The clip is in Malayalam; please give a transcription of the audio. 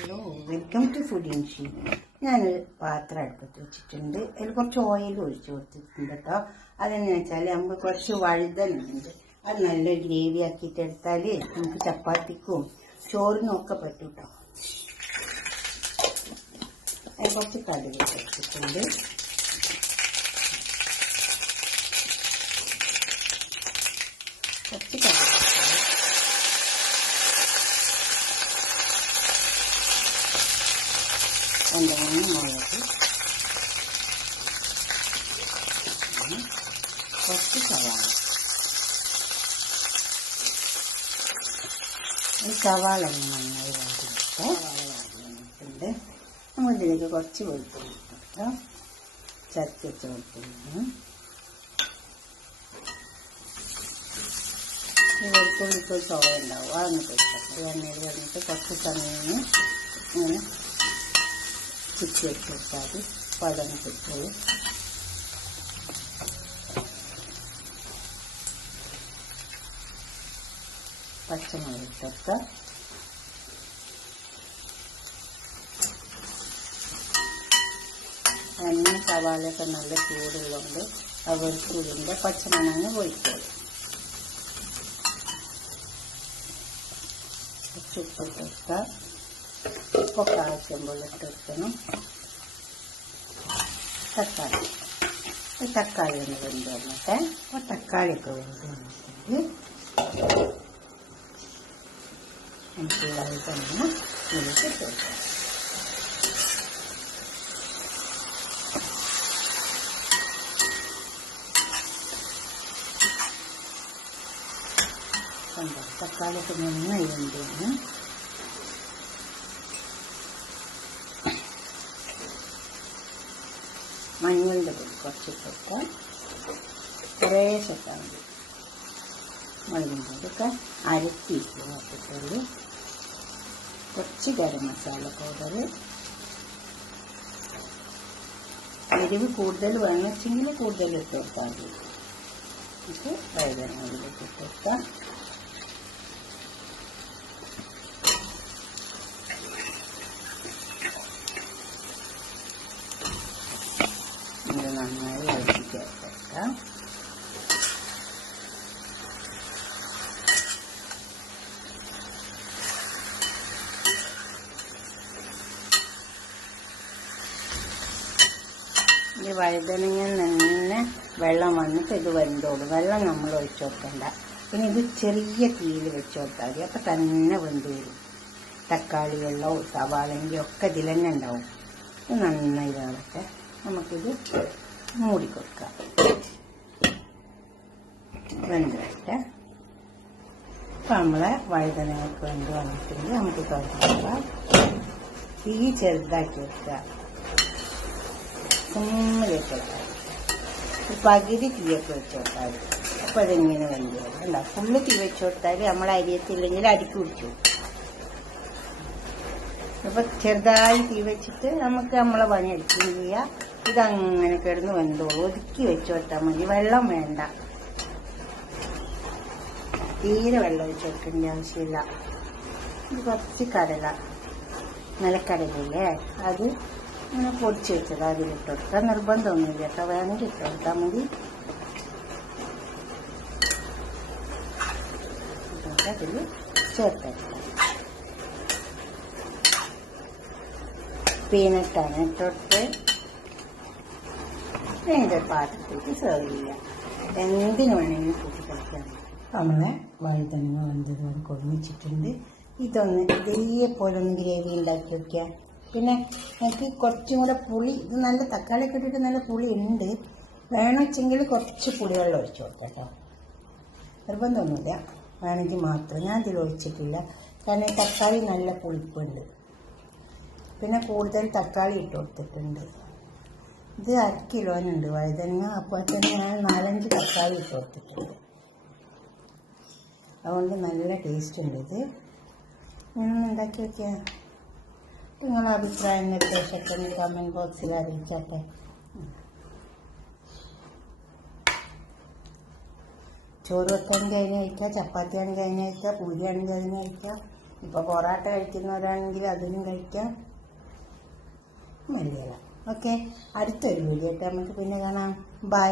Hello, welcome to food and she. ഞാനൊരു പാത്രം അടുപ്പത്ത് വെച്ചിട്ടുണ്ട്. അതിൽ കുറച്ച് ഓയിൽ ഒഴിച്ച് കൊടുത്തിട്ടുണ്ട് കേട്ടോ. അതെന്ന് വെച്ചാൽ നമുക്ക് കുറച്ച് വഴുതനുണ്ട്. അത് നല്ലൊരു ഗ്രേവി ആക്കിയിട്ട് എടുത്താൽ നമുക്ക് ചപ്പാത്തിക്കും ചോറിനും ഒക്കെ പറ്റും കേട്ടോ. അതിൽ കുറച്ച് കടുക് വെച്ചിട്ടുണ്ട്. കുറച്ച് കടുക് എന്തെങ്കിലും മുളക്, കുറച്ച് സവാള. ഈ സവാള നന്നായി വഴറ്റിയിട്ടുണ്ട്. നമ്മൾ ഇതിലേക്ക് കുറച്ച് വെളുത്തുള്ളി ഇട്ടോ, ചതച്ച് വെച്ച വെളുത്തുള്ളി. ഈ വെളുത്തുള്ളിക്ക് ഒരു ചുവ ഉണ്ടാവും, അതൊന്ന് കൊടുത്തിട്ട് എണ്ണയിൽ കഴിഞ്ഞിട്ട് കുറച്ച് സമയം ഇങ്ങനെ കുത്തി വെച്ച് കൊടുത്താൽ പടം കിട്ടുള്ളൂ. പച്ചമുളക് ഇട്ടൊക്കെ എണ്ണ സവാളയൊക്കെ നല്ല ചൂടുള്ളതുകൊണ്ട് ആ വെളുത്തുള്ളിൻ്റെ പച്ചമണങ്ങ് പോയിക്കോളും. ഉപ്പിട്ടൊക്കെ ഉപ്പൊക്കെ ആവശ്യമ്പോൾ ഇട്ടെടുക്കണം. തക്കാളി ഒന്ന് വെന്ത് വന്നിട്ട് അപ്പോൾ തക്കാളിയൊക്കെ വെന്ത് വന്നിട്ടുണ്ടെങ്കിൽ നമുക്ക് വഴുതനങ്ങ ഇതിലേക്ക് ഇട്ട് കൊടുക്കാം. തക്കാളിയൊക്കെ നന്നായി വെന്താണ്. മഞ്ഞളുടെ പൊടി കുറച്ചിട്ടൊക്കെ കുറേശ്ശിട്ടാൽ മതി. മുളകിൻ പൊടിയൊക്കെ അരത്തിയിട്ട് നോക്കിയിട്ടുള്ളൂ. കുറച്ച് ഗരം മസാല പൗഡർ. എരിവ് കൂടുതൽ വേണമെങ്കിൽ കൂടുതൽ ഇട്ട് കൊടുത്താൽ മതി. ഇത് വഴുതനങ്ങയിലേക്ക് ഇട്ട് കൊടുക്കാം. ഇത് നന്നായി വഴറ്റി ചേർക്കാം. ഈ വഴുതനങ്ങ തന്നെ വെള്ളം വന്നിട്ട് ഇത് വെന്തോളും. വെള്ളം നമ്മൾ ഒഴിച്ചു കൊടുക്കണ്ട. പിന്നെ ഇത് ചെറിയ തീയിൽ വെച്ച് കൊടുത്താൽ മതി. അപ്പം തന്നെ വെന്ത് വരും. തക്കാളി വെള്ളവും സവാളയും ഒക്കെ ഇതിൽ തന്നെ ഉണ്ടാവും. ഇത് നന്നായി വേവട്ടെ. നമുക്കിത് മൂടിക്കൊടുക്കാം. വെന്ത് വരട്ടെ. അപ്പം നമ്മളെ വഴുതനങ്ങൾക്ക് വെന്ത് വന്നിട്ടുണ്ട്. നമുക്ക് തുറക്കാം. തീ ചെറുതാക്കി വെക്കുക. സിമ്മിലേക്ക് വെക്കാം. പകുതി തീയൊക്കെ വെച്ച് കൊടുത്താൽ അപ്പോൾ അതിങ്ങനെ വെന്ത് വരും. അല്ല, ഫുള്ള് തീ വെച്ച് കൊടുത്താൽ നമ്മൾ അരിയത്തില്ലെങ്കിൽ അടിക്ക് പിടിച്ചു. അപ്പോൾ ചെറുതായി തീ വെച്ചിട്ട് നമുക്ക് നമ്മളെ പണി എടുക്കുകയും ചെയ്യാം. ഇതങ്ങനെ കിടന്ന് വെന്തോളൂ. ഒതുക്കി വെച്ച് കൊടുത്താൽ മതി. വെള്ളം വേണ്ട. തീരെ വെള്ളം ഒഴിച്ച് കൊടുക്കേണ്ട ആവശ്യമില്ല. ഇത് കുറച്ച് കടല, നിലക്കടലല്ലേ, അത് ഇങ്ങനെ പൊടിച്ച് വെച്ചത് അതിലിട്ട് കൊടുക്കാം. നിർബന്ധമൊന്നുമില്ല കേട്ടോ, വേണമെങ്കിൽ ഇട്ട് കൊടുത്താൽ മതി. അതിൽ ചേർത്തെടുക്കാം. പീനട്ടാണ് ഇട്ടോട്ട് അതിൻ്റെ പാത്രത്തിലേക്ക് സെർവ് ചെയ്യാം. എന്തിനു വേണമെങ്കിലും കൂട്ടി കഴിക്കാം. നമ്മളെ വഴുതനങ്ങ വെന്തത് കൊള്ളിച്ചിട്ടുണ്ട്. ഇതൊന്ന് ഇതേപോലെ ഒന്ന് ഗ്രേവി ഉണ്ടാക്കി വയ്ക്കുക. പിന്നെ എനിക്ക് കുറച്ചും കൂടെ പുളി, ഇത് നല്ല തക്കാളിയൊക്കെ ഇട്ടിട്ട് നല്ല പുളി ഉണ്ട്. വേണമെച്ചെങ്കിൽ കുറച്ച് പുളിവെള്ളം ഒഴിച്ചു കൊടുക്കാം കേട്ടോ. നിർബന്ധമൊന്നുമില്ല, വേണമെങ്കിൽ മാത്രം. ഞാൻ ഇതിൽ ഒഴിച്ചിട്ടില്ല, കാരണം തക്കാളി നല്ല പുളിപ്പുണ്ട്. പിന്നെ കൂടുതൽ തക്കാളി ഇട്ട് കൊടുത്തിട്ടുണ്ട്. ഇത് 1 കിലോനുണ്ട് വഴുതനങ്ങ. അപ്പോൾ തന്നെ ഞാൻ 4-5 തക്കാളി ഇട്ട് കൊടുത്തിട്ടുണ്ട്. അതുകൊണ്ട് നല്ല ടേസ്റ്റ് ഉണ്ട്. ഇത് ഇങ്ങനെ ഉണ്ടാക്കി വയ്ക്കുക. നിങ്ങളുടെ അഭിപ്രായം നിർദ്ദേശമൊക്കെ കമൻറ്റ് ബോക്സിൽ അറിയിച്ചാട്ടെ. ചോറ് വെക്കാൻ കഴിഞ്ഞ് കഴിക്കുക, ചപ്പാത്തിയാണ് കഴിഞ്ഞ് കഴിക്കുക, പൂരിയാണ് കഴിഞ്ഞ് കഴിക്കുക. ഇപ്പോൾ പൊറാട്ട കഴിക്കുന്നവരാണെങ്കിൽ അതിനും കഴിക്കാം, മല്ലിയില. ഓക്കെ, അടുത്തൊരു വീഡിയോ ആയിട്ട് നമുക്ക് പിന്നെ കാണാം. ബൈ.